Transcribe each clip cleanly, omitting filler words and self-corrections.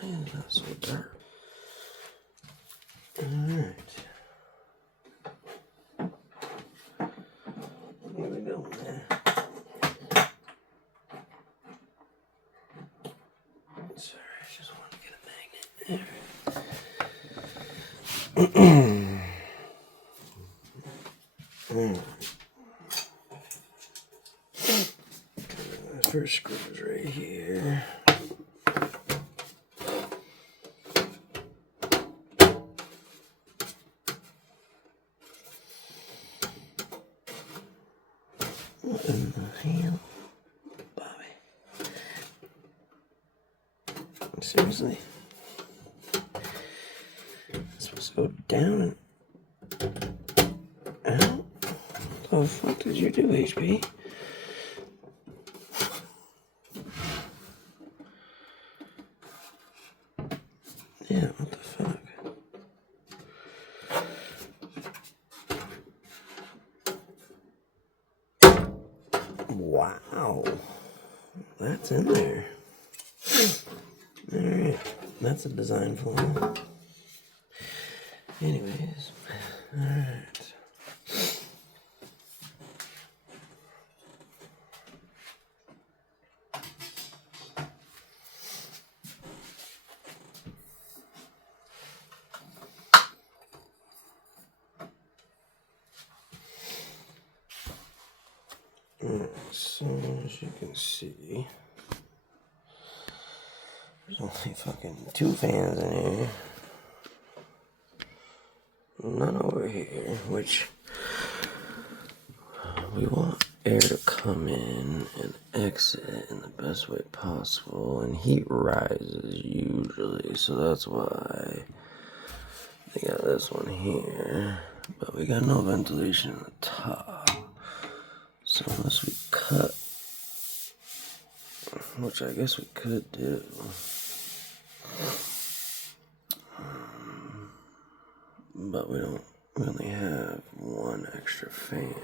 Why is that so dark? Alright. Here we go, man. Sorry, I just wanted to get a magnet. The first screw is right here. What in the hell? Bobby. Seriously? It's supposed to go down and out? What the fuck did you do, HP? Yeah, what the fuck? Wow. That's in there. Alright. That's a design flaw. Anyways. Alright. So as you can see, there's only fucking 2 fans in here. None over here, which we want air to come in and exit in the best way possible, and heat rises usually, so that's why they got this one here, but we got no ventilation on the top. So unless we cut, which I guess we could do, but we only have 1 extra fan.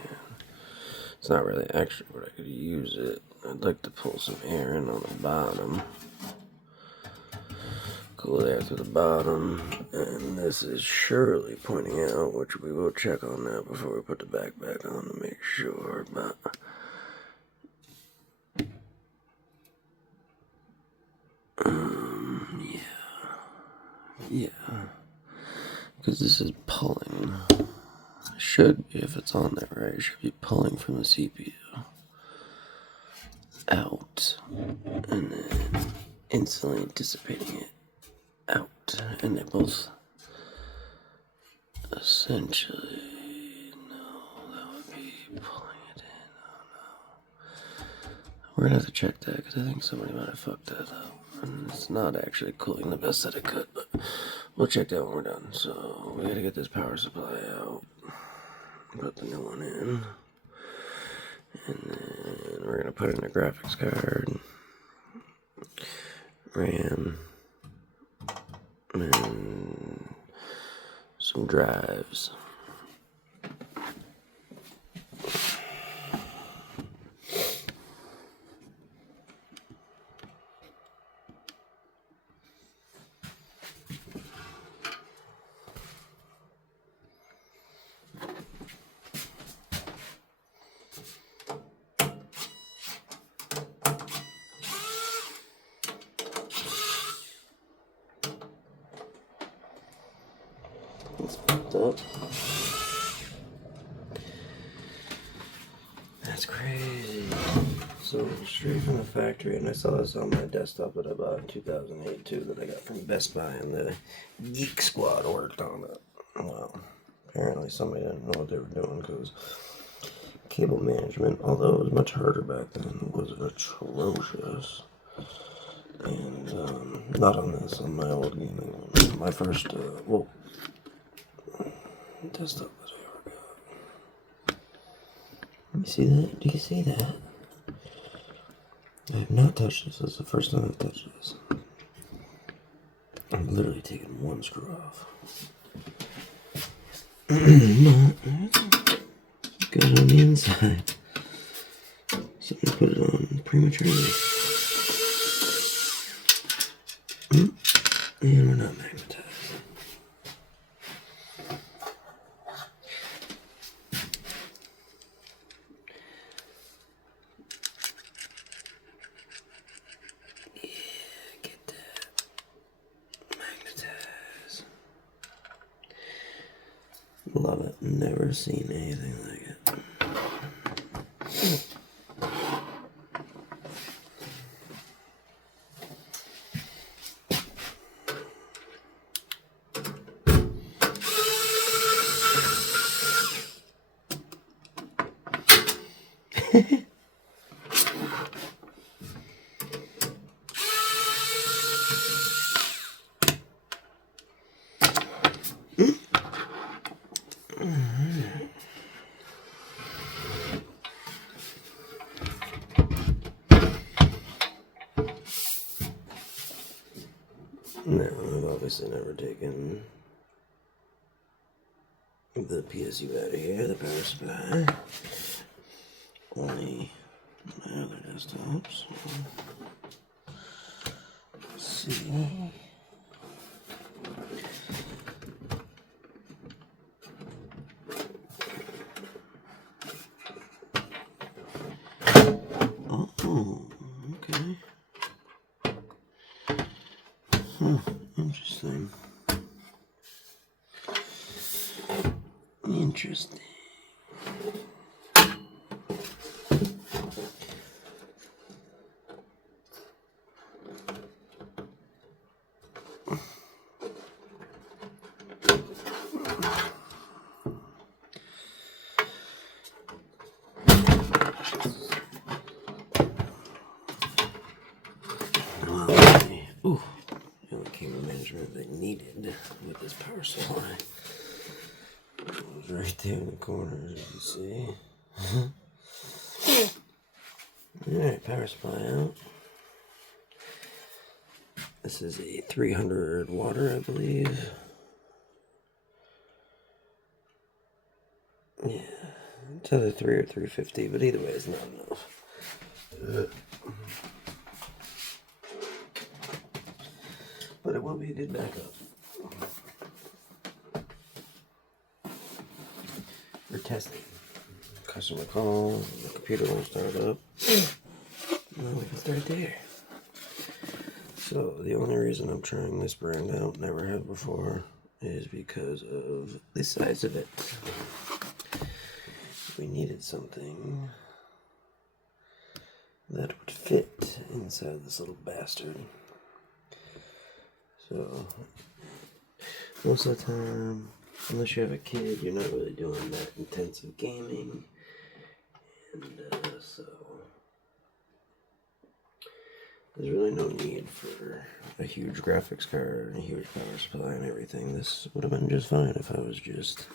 It's not really extra, but I could use it. I'd like to pull some air in on the bottom. Cool air through the bottom. And this is surely pointing out, which we will check on that before we put the back on to make sure. But yeah. Because this is pulling. Should be, if it's on there right, it should be pulling from the CPU out and then instantly dissipating it out, and they're both essentially, no, that would be pulling it in. Oh no, we're gonna have to check that because I think somebody might have fucked that up, and it's not actually cooling the best that it could, but we'll check that when we're done. So we gotta get this power supply out, put the new one in, and then we're gonna put in a graphics card, RAM, and some drives. It's fucked up. That's crazy. So straight from the factory, and I saw this on my desktop that I bought in 2008 too, that I got from Best Buy, and the Geek Squad worked on it. Well, apparently somebody didn't know what they were doing, because cable management, although it was much harder back then, was atrocious. And not on this, on my old gaming one. My first, desktop that I ever got. You see that? Do you see that? I have not touched this. This is the first time I've touched this. I've literally taken 1 screw off. Good on the inside. Something to put it on prematurely. And we're not magnetized. Yeah, get that. Magnetize. Love it. Never seen anything like it. No, I've obviously never taken the PSU out of here, the power supply. Only my other desktops. Let's see. Oh, okay. Interesting. Interesting. Ooh, the only cable management they needed with this power supply. It was right there in the corner, as you can see. Alright, power supply out. This is a 300 water, I believe. Yeah, it's either 3 or 350, but either way, it's not enough. But it will be a good backup for testing. Customer call, the computer won't start up. Now we can start there. So the only reason I'm trying this brand out, never had before, is because of the size of it. We needed something that would fit inside this little bastard. So most of the time, unless you have a kid, you're not really doing that intensive gaming. And so there's really no need for a huge graphics card and a huge power supply and everything. This would have been just fine if I was just,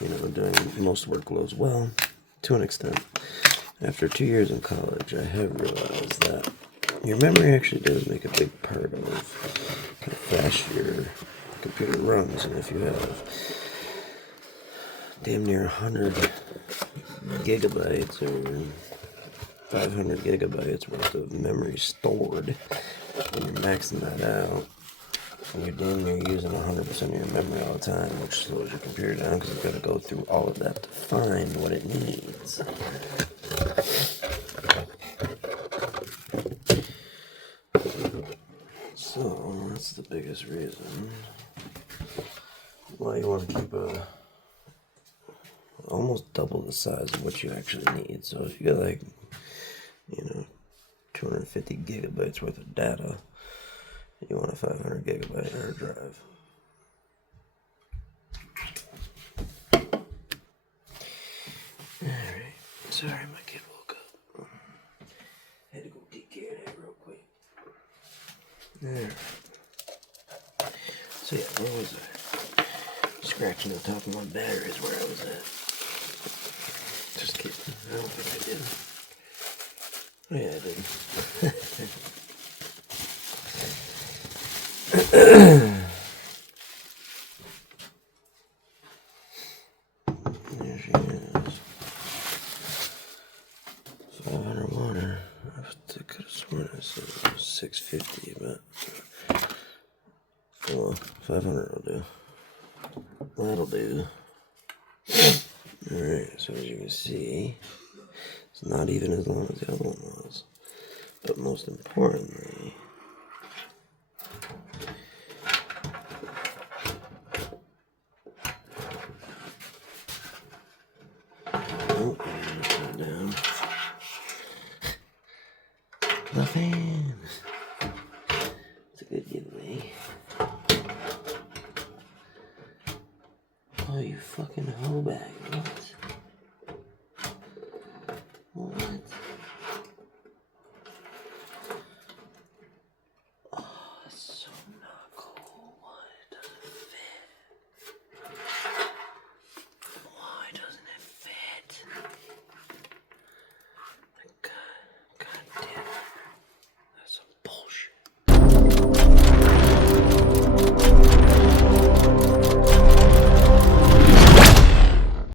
doing most workloads well, to an extent. After 2 years in college, I have realized that your memory actually does make a big part of how fast your computer runs. And if you have damn near 100 gigabytes or 500 gigabytes worth of memory stored, and you're maxing that out, and you're damn near using 100% of your memory all the time, which slows your computer down because you've got to go through all of that to find what it needs. So that's the biggest reason why you want to keep almost double the size of what you actually need. So if you got 250 gigabytes worth of data, you want a 500 gigabyte hard drive. Alright, sorry my kid woke up. Had to go take care of that real quick. There. So yeah, where was I? Scratching the top of my battery is where I was at. Just kidding. I don't think I did. Oh yeah, I did. There she is. 500 water. I could have sworn I said it was 650, but Well, 500 will do. That'll do. Alright, so as you can see, it's not even as long as the other one was. But most importantly, oh, down. The fan. It's a good giveaway. Oh, you fucking hoe bag. What?